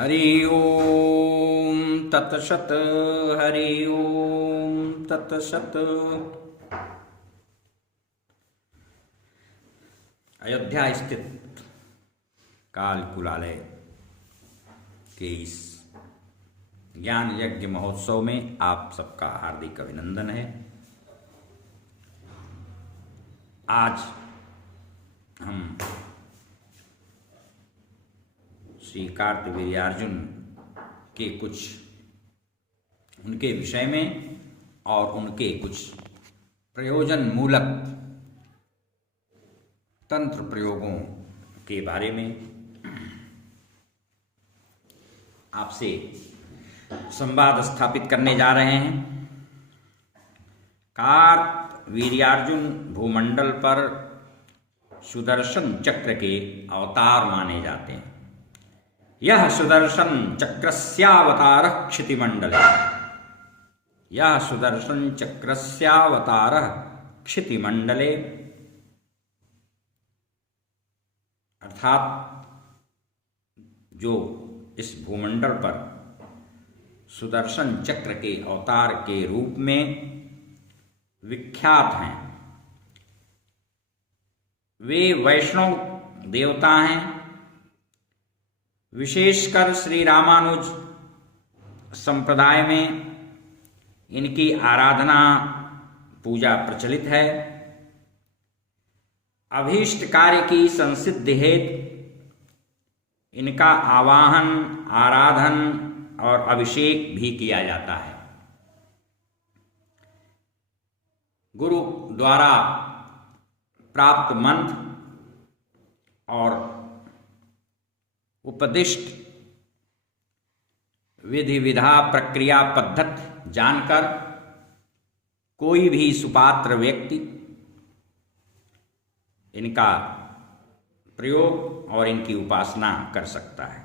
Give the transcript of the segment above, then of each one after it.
हरि ओम तत्सत। हरि ओम तत्सत। अयोध्या स्थित काल कुलालय के इस ज्ञान यज्ञ महोत्सव में आप सबका हार्दिक अभिनंदन है। आज हम श्री कार्तवीर्यार्जुन के कुछ उनके विषय में और उनके कुछ प्रयोजन मूलक तंत्र प्रयोगों के बारे में आपसे संवाद स्थापित करने जा रहे हैं। कार्तवीर्यार्जुन भूमंडल पर सुदर्शन चक्र के अवतार माने जाते हैं। यह सुदर्शन चक्रस्यावतारः क्षितिमंडले। यह सुदर्शन चक्रस्यावतारः क्षितिमंडले अर्थात जो इस भूमंडल पर सुदर्शन चक्र के अवतार के रूप में विख्यात हैं, वे वैष्णव देवता हैं। विशेषकर श्री रामानुज संप्रदाय में इनकी आराधना पूजा प्रचलित है। अभीष्ट कार्य की संसिद्धि हेतु इनका आवाहन, आराधन और अभिषेक भी किया जाता है। गुरु द्वारा प्राप्त मंत्र और उपदिष्ट विधि विधा प्रक्रिया पद्धति जानकर कोई भी सुपात्र व्यक्ति इनका प्रयोग और इनकी उपासना कर सकता है।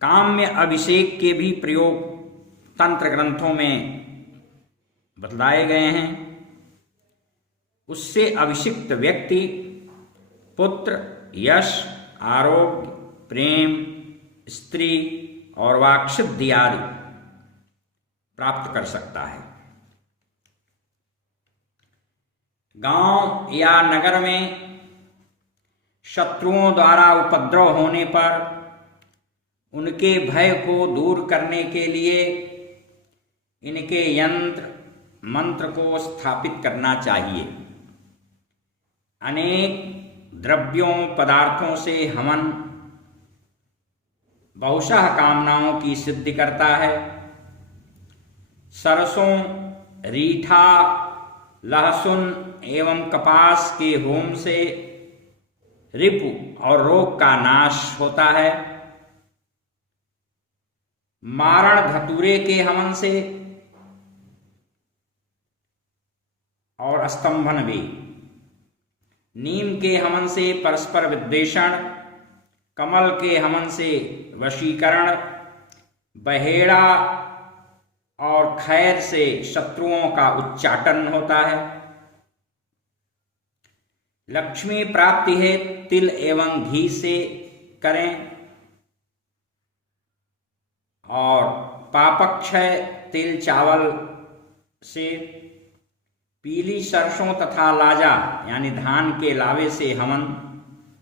काम्य अभिषेक के भी प्रयोग तंत्र ग्रंथों में बतलाए गए हैं। उससे अभिषिक्त व्यक्ति पुत्र, यश, आरोग्य, प्रेम, स्त्री और वाक्सिद्धि आदि प्राप्त कर सकता है। गांव या नगर में शत्रुओं द्वारा उपद्रव होने पर उनके भय को दूर करने के लिए इनके यंत्र मंत्र को स्थापित करना चाहिए। अनेक द्रव्यों पदार्थों से हवन बहुशः कामनाओं की सिद्धि करता है। सरसों, रीठा, लहसुन एवं कपास के होम से रिपु और रोग का नाश होता है। मारण धतूरे के हवन से और स्तंभन भी। नीम के हवन से परस्पर विद्वेषण, कमल के हवन से वशीकरण, बहेड़ा और खैर से शत्रुओं का उच्चाटन होता है। लक्ष्मी प्राप्ति है तिल एवं घी से करें और पापक्षय तिल चावल से। पीली सरसों तथा लाजा यानी धान के लावे से हवन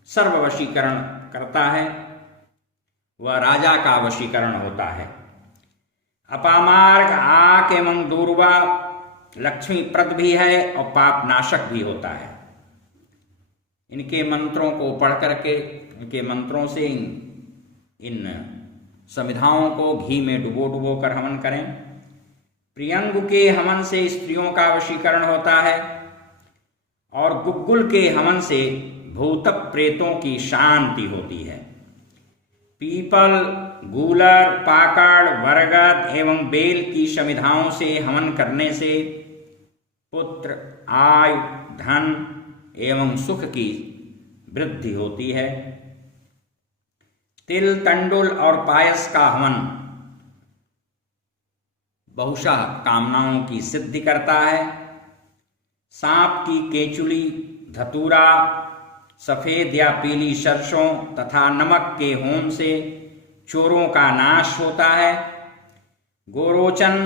सर्ववशीकरण करता है। वह राजा का वशीकरण होता है। अपामार्ग, आक एवं दूर्वा लक्ष्मीप्रद भी है और पाप नाशक भी होता है। इनके मंत्रों को पढ़ करके, इनके मंत्रों से इन समिधाओं को घी में डुबो डुबो कर हवन करें। प्रियंगु के हवन से स्त्रियों का वशीकरण होता है और गुग्गुल के हवन से भूत प्रेतों की शांति होती है। पीपल, गूलर, पाकड़, बरगद एवं बेल की समिधाओं से हवन करने से पुत्र, आयु, धन एवं सुख की वृद्धि होती है। तिल, तंडुल और पायस का हवन बहुशः कामनाओं की सिद्धि करता है। सांप की केचुली, धतूरा सफेद या पीली सरसों तथा नमक के होम से चोरों का नाश होता है। गोरोचन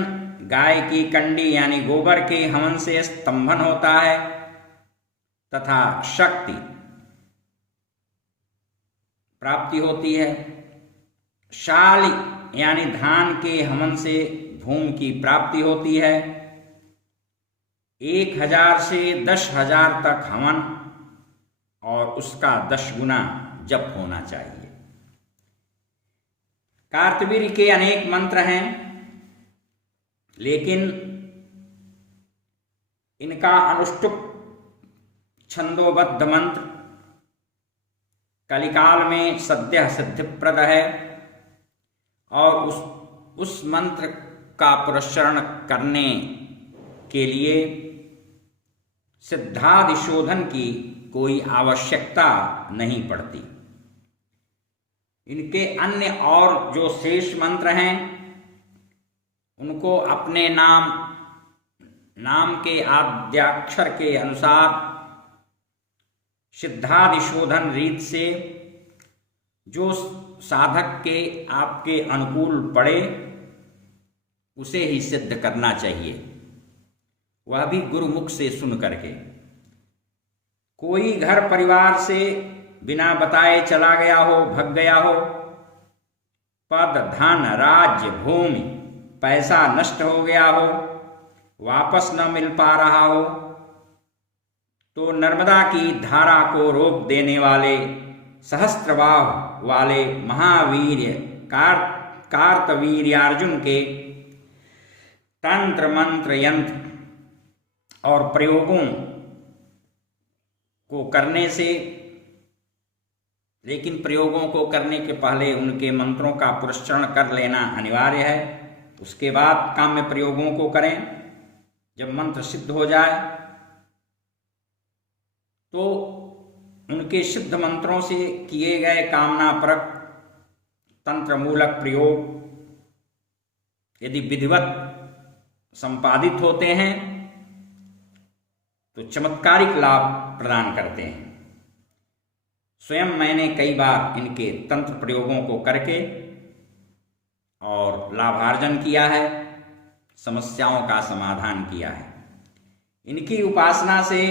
गाय की कंडी यानी गोबर के हवन से स्तंभन होता है तथा शक्ति प्राप्ति होती है। शाल यानी धान के हवन से भूमि की प्राप्ति होती है। 1000 से 10,000 तक हवन और उसका 10 गुना जप होना चाहिए। कार्तवीर्य के अनेक मंत्र हैं, लेकिन इनका अनुष्टुप छंदोबद्ध मंत्र कलिकाल में सद्यः सिद्धिप्रद है और उस मंत्र का पुरस्चरण करने के लिए सिद्धादि शोधन की कोई आवश्यकता नहीं पड़ती। इनके अन्य और जो शेष मंत्र हैं उनको अपने नाम के आद्याक्षर के अनुसार सिद्धादि शोधन रीत से जो साधक के आपके अनुकूल पड़े उसे ही सिद्ध करना चाहिए, वह भी गुरुमुख से सुन करके। कोई घर परिवार से बिना बताए चला गया हो, भग गया हो, पद धन राज्य भूमि पैसा नष्ट हो गया हो, वापस न मिल पा रहा हो, तो नर्मदा की धारा को रोक देने वाले सहस्त्रबाहु वाले महावीर कार्तवीर्यार्जुन के तंत्र मंत्र यंत्र और प्रयोगों को करने से, लेकिन प्रयोगों को करने के पहले उनके मंत्रों का पुरस्चरण कर लेना अनिवार्य है। उसके बाद काम्य प्रयोगों को करें। जब मंत्र सिद्ध हो जाए तो उनके सिद्ध मंत्रों से किए गए कामनापरक तंत्र मूलक प्रयोग यदि विधिवत संपादित होते हैं तो चमत्कारिक लाभ प्रदान करते हैं। स्वयं मैंने कई बार इनके तंत्र प्रयोगों को करके और लाभार्जन किया है, समस्याओं का समाधान किया है। इनकी उपासना से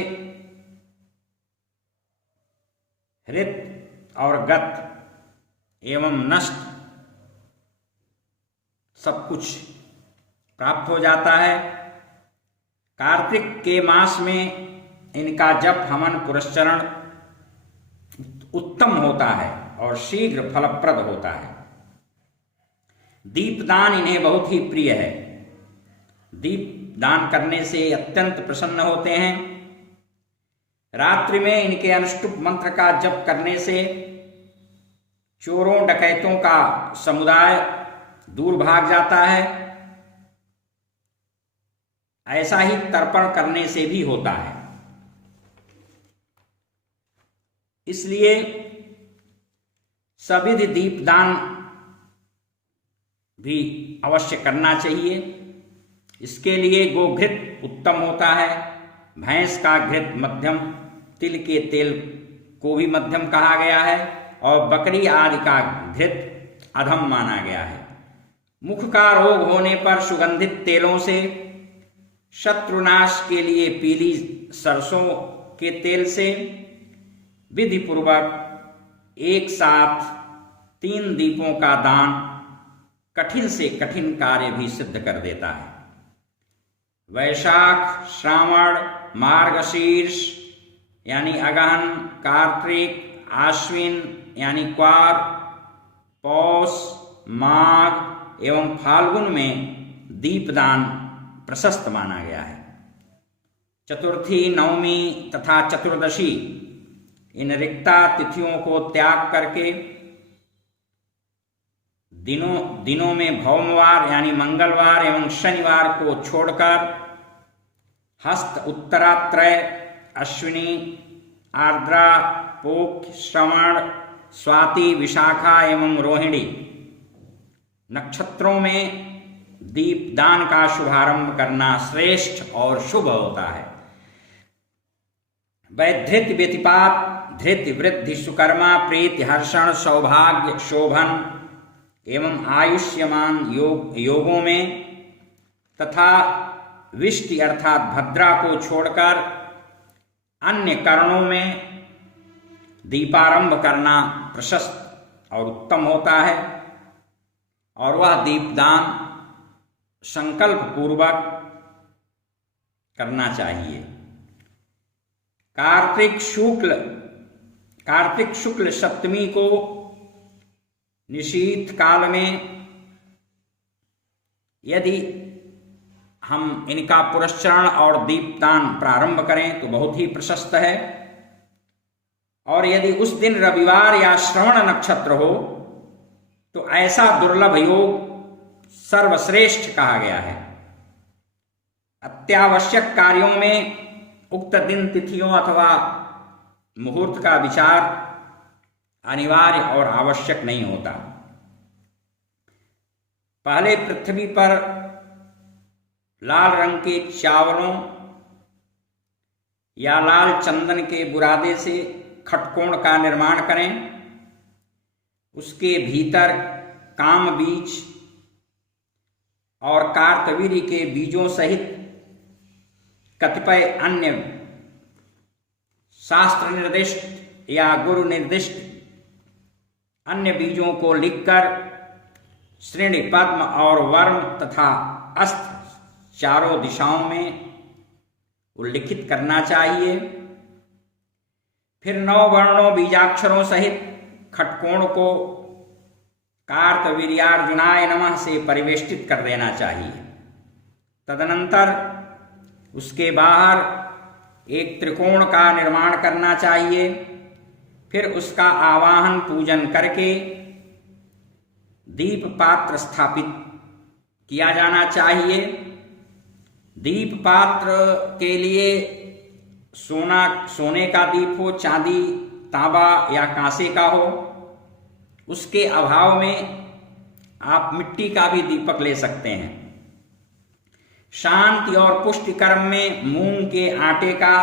हृत और गत एवं नष्ट सब कुछ प्राप्त हो जाता है। कार्तिक के मास में इनका जप हवन पुरस्चरण उत्तम होता है और शीघ्र फलप्रद होता है। दीपदान इन्हें बहुत ही प्रिय है। दीप दान करने से अत्यंत प्रसन्न होते हैं। रात्रि में इनके अनुष्टुप मंत्र का जप करने से चोरों डकैतों का समुदाय दूर भाग जाता है। ऐसा ही तर्पण करने से भी होता है। इसलिए सविधि दीपदान भी अवश्य करना चाहिए। इसके लिए गोघृत उत्तम होता है, भैंस का घृत मध्यम, तिल के तेल को भी मध्यम कहा गया है और बकरी आदि का घृत अधम माना गया है। मुख का रोग होने पर सुगंधित तेलों से, शत्रुनाश के लिए पीली सरसों के तेल से विधि पूर्वक एक साथ 3 दीपों का दान कठिन से कठिन कार्य भी सिद्ध कर देता है। वैशाख, श्रावण, मार्गशीर्ष यानी अगहन, कार्तिक, आश्विन यानी क्वार, पौष, माघ एवं फाल्गुन में दीपदान प्रशस्त माना गया है। चतुर्थी, नवमी तथा चतुर्दशी इन रिक्ता तिथियों को त्याग करके दिनों में भौमवार यानी मंगलवार एवं शनिवार को छोड़कर हस्त, उत्तरात्रय, अश्विनी, आर्द्रा, पोख, श्रवण, स्वाति, विशाखा एवं रोहिणी नक्षत्रों में दीपदान का शुभारंभ करना श्रेष्ठ और शुभ होता है। वैधृत व्यतिपात धृत वृद्धि सुकर्मा प्रीति हर्षण सौभाग्य शोभन एवं आयुष्यमान योगों में तथा विष्टि अर्थात भद्रा को छोड़कर अन्य करणों में दीपारंभ करना प्रशस्त और उत्तम होता है और वह दीपदान संकल्प पूर्वक करना चाहिए। कार्तिक शुक्ल सप्तमी को निशीथ काल में यदि हम इनका पुरस्चरण और दीपदान प्रारंभ करें तो बहुत ही प्रशस्त है। और यदि उस दिन रविवार या श्रवण नक्षत्र हो तो ऐसा दुर्लभ योग सर्वश्रेष्ठ कहा गया है। अत्यावश्यक कार्यों में उक्त दिन तिथियों अथवा मुहूर्त का विचार अनिवार्य और आवश्यक नहीं होता। पहले पृथ्वी पर लाल रंग के चावलों या लाल चंदन के बुरादे से खटकोण का निर्माण करें। उसके भीतर काम बीज और कार्तवीर्य के बीजों सहित कतिपय अन्य शास्त्र निर्दिष्ट या गुरु निर्दिष्ट अन्य बीजों को लिखकर श्रेणी पद्म और वर्म तथा अस्त्र चारों दिशाओं में उल्लिखित करना चाहिए। फिर 9 वर्णों बीजाक्षरों सहित खटकोण को कार्तवीर्यार्जुनाय नमः से परिवेष्टित कर देना चाहिए। तदनंतर उसके बाहर एक त्रिकोण का निर्माण करना चाहिए। फिर उसका आवाहन पूजन करके दीप पात्र स्थापित किया जाना चाहिए। दीप पात्र के लिए सोने का दीप हो, चांदी, तांबा या कांसे का हो। उसके अभाव में आप मिट्टी का भी दीपक ले सकते हैं। शांति और पुष्टि कर्म में मूंग के आटे का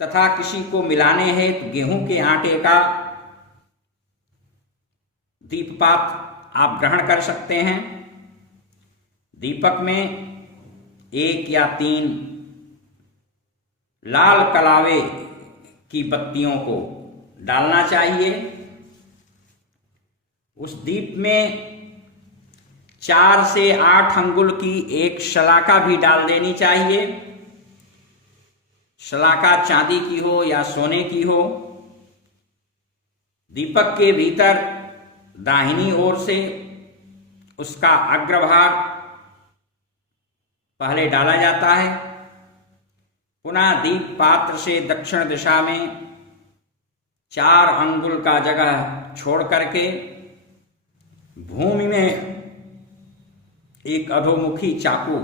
तथा किसी को मिलाने हेतु गेहूं के आटे का दीप पात्र आप ग्रहण कर सकते हैं। दीपक में 1 या 3 लाल कलावे की बत्तियों को डालना चाहिए। उस दीप में 4 से 8 अंगुल की एक शलाका भी डाल देनी चाहिए। शलाका चांदी की हो या सोने की हो। दीपक के भीतर दाहिनी ओर से उसका अग्रभाग पहले डाला जाता है। पुनः दीप पात्र से दक्षिण दिशा में 4 अंगुल का जगह छोड़ करके भूमि में एक अधोमुखी चाकू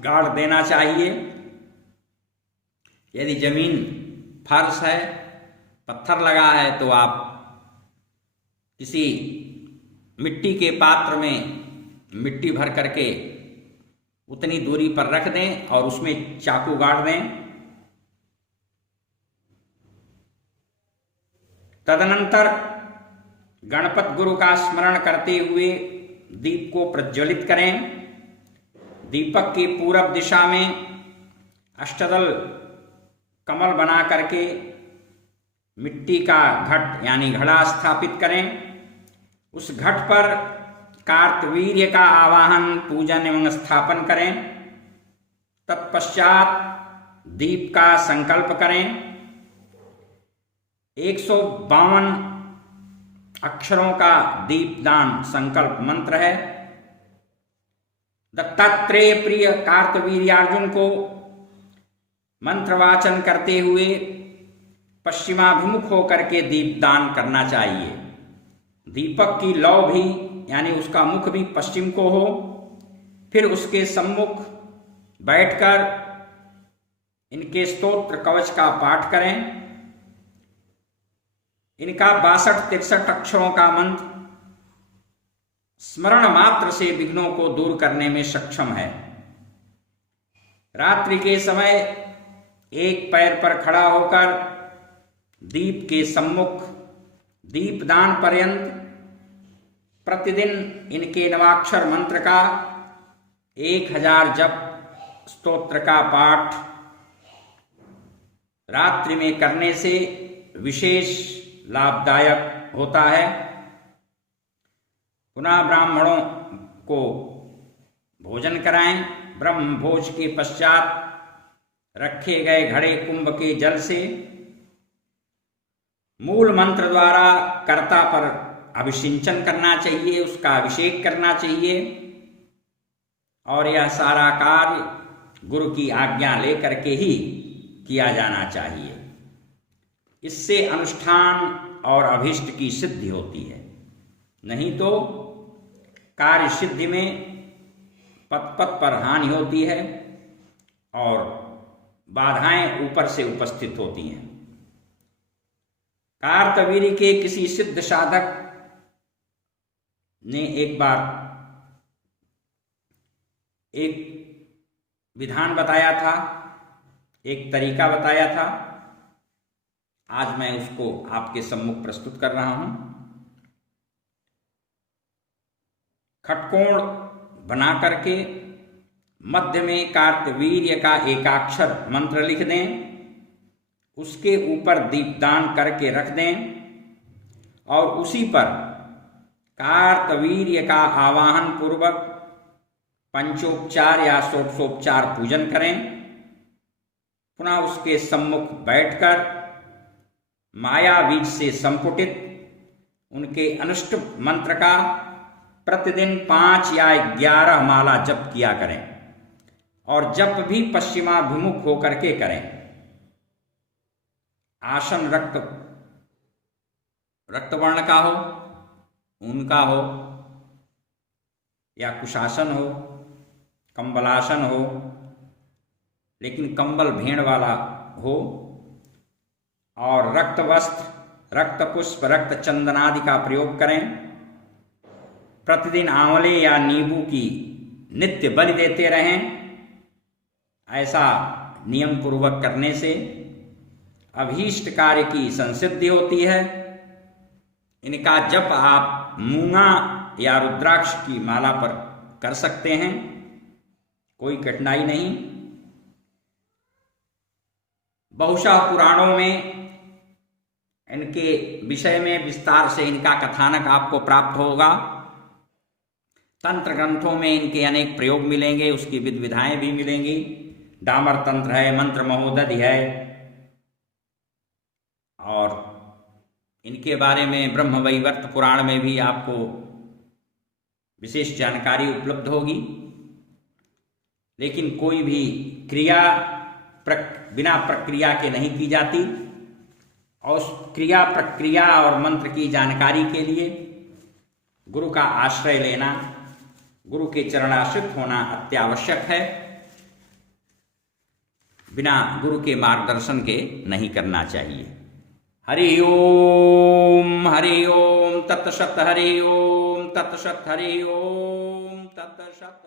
गाड़ देना चाहिए। यदि जमीन फर्श है, पत्थर लगा है, तो आप किसी मिट्टी के पात्र में मिट्टी भर करके उतनी दूरी पर रख दें और उसमें चाकू गाड़ दें। तदनंतर गणपत गुरु का स्मरण करते हुए दीप को प्रज्वलित करें। दीपक की पूरब दिशा में अष्टदल कमल बना करके मिट्टी का घट यानी घड़ा स्थापित करें। उस घट पर कार्तवीर्य का आवाहन, पूजन एवं स्थापन करें। तत्पश्चात दीप का संकल्प करें। 152 अक्षरों का दीपदान संकल्प मंत्र है। दत्तात्रेय प्रिय कार्तवीर्यार्जुन को मंत्रवाचन करते हुए पश्चिमाभिमुख होकर के दीपदान करना चाहिए। दीपक की लौ भी यानी उसका मुख भी पश्चिम को हो। फिर उसके सम्मुख बैठकर इनके स्तोत्र कवच का पाठ करें। इनका 62-63 अक्षरों का मंत्र स्मरण मात्र से विघ्नों को दूर करने में सक्षम है। रात्रि के समय एक पैर पर खड़ा होकर दीप के सम्मुख दीपदान पर्यंत प्रतिदिन इनके नवाक्षर मंत्र का 1000 जप स्तोत्र का पाठ रात्रि में करने से विशेष लाभदायक होता है। पुनः ब्राह्मणों को भोजन कराएं। ब्रह्म भोज के पश्चात रखे गए घड़े कुंभ के जल से मूल मंत्र द्वारा कर्ता पर अभिषिंचन करना चाहिए, उसका अभिषेक करना चाहिए और यह सारा कार्य गुरु की आज्ञा लेकर के ही किया जाना चाहिए। इससे अनुष्ठान और अभीष्ट की सिद्धि होती है, नहीं तो कार्य सिद्धि में पथ पथ पर हानि होती है और बाधाएं ऊपर से उपस्थित होती हैं। कार्तवीर्य के किसी सिद्ध साधक ने एक बार एक विधान बताया था, एक तरीका बताया था। आज मैं उसको आपके सम्मुख प्रस्तुत कर रहा हूं। खटकोण बना करके मध्य में कार्तवीर्य का एकाक्षर मंत्र लिख दें, उसके ऊपर दीपदान करके रख दें और उसी पर कार्तवीर्य का आवाहन पूर्वक पंचोपचार या षोडशोपचार पूजन करें। पुनः उसके सम्मुख बैठकर माया बीज से संपुटित उनके अनुष्टुप मंत्र का प्रतिदिन 5 या 11 माला जप किया करें और जप भी पश्चिमाभिमुख होकर के करें। आसन रक्त वर्ण का हो, ऊन का हो या कुशासन हो, कंबलासन हो, लेकिन कंबल भेड़ वाला हो और रक्त वस्त्र, रक्त पुष्प, रक्त चंदन आदि का प्रयोग करें। प्रतिदिन आंवले या नींबू की नित्य बलि देते रहें। ऐसा नियम पूर्वक करने से अभीष्ट कार्य की संसिद्धि होती है। इनका जप आप मूंगा या रुद्राक्ष की माला पर कर सकते हैं, कोई कठिनाई नहीं। बहुशः पुराणों में इनके विषय में विस्तार से इनका कथानक आपको प्राप्त होगा। तंत्र ग्रंथों में इनके अनेक प्रयोग मिलेंगे, उसकी विधि विधाएं भी मिलेंगी। डामर तंत्र है, मंत्र महोदधि है और इनके बारे में ब्रह्म वैवर्त पुराण में भी आपको विशेष जानकारी उपलब्ध होगी। लेकिन कोई भी क्रिया बिना प्रक्रिया के नहीं की जाती और उस क्रिया प्रक्रिया और मंत्र की जानकारी के लिए गुरु का आश्रय लेना, गुरु के चरणाश्रित होना अत्यावश्यक है। बिना गुरु के मार्गदर्शन के नहीं करना चाहिए। हरि ओम तत्सत, हरि ओम तत्सत, हरि ओम तत्सत।